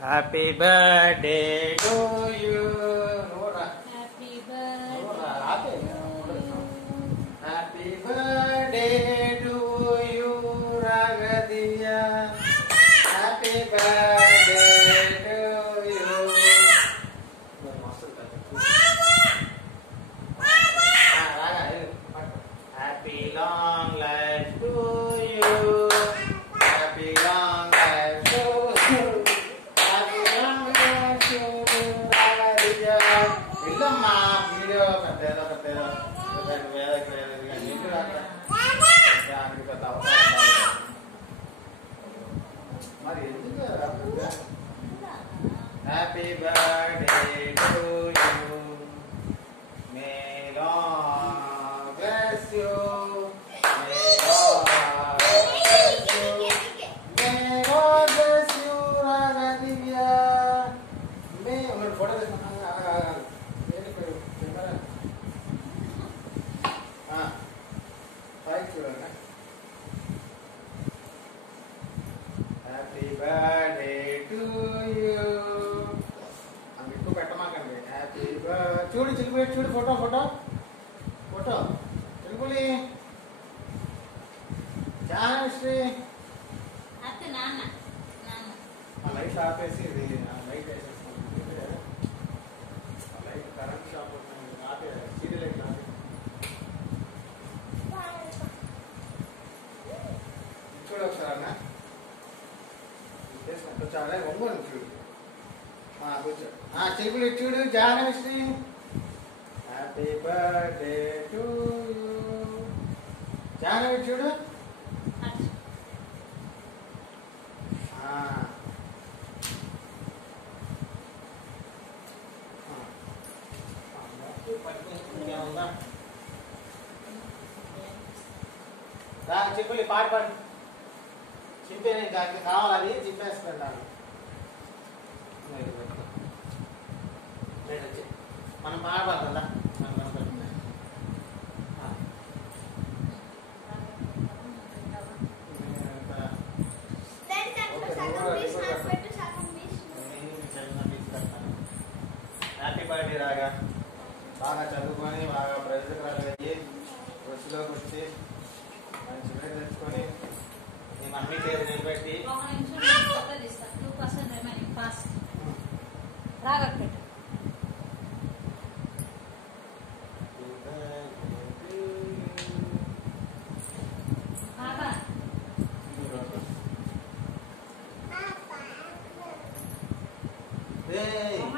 Happy birthday to you. Happy birthday happy birthday to you రాగదియ. Happy birthday to you. Happy long life to you. Happy long life to you. Happy long life to రాగదియ. ఇల్లమ్మా video కట్టేదో మరి ఎందుకు happy birthday to you. May long bless you. May long bless you. May long bless you Ragadivya. మే ఒక photo తీసుకున్నా. చూడండి. Happy birthday to you. అంత ఎక్కువ పెట్టమాకండి. హ్యాపీ బర్త్ చూడు చిలుపులి చూడు. ఫోటో ఫోటో ఫోటో చిలుపులి జానశ్రీ. అత్త నాన్న ఆ లైట్ ఆపేసి ఇది లైట్ వేసేస్తాను. ఆ లైట్ కరెంట్ షాప్ ఆపే సీరియల్ లైట్ ఆపే. చూడు ఒకసారి అన్న చాలా ఒంగోలు చూడు. కూర్చో. చిలుపులు చూడు Janasri. Happy birthday to you. Janavi చూడు. చిలుపులి పాట పాడు. చింపే దానికి కావాలి. అది చింపేసుకుంటాను. మనం పాట పాడుతుందా? హ్యాపీ బర్త్డే రాగా. బాగా చదువుకొని బాగా ప్రజలకు అయ్యి వరుసలోకి వచ్చి మంచి పేరు తెచ్చుకొని నీ మమ్మీ పేరు నిలబెట్టి రాగట్టు Hey!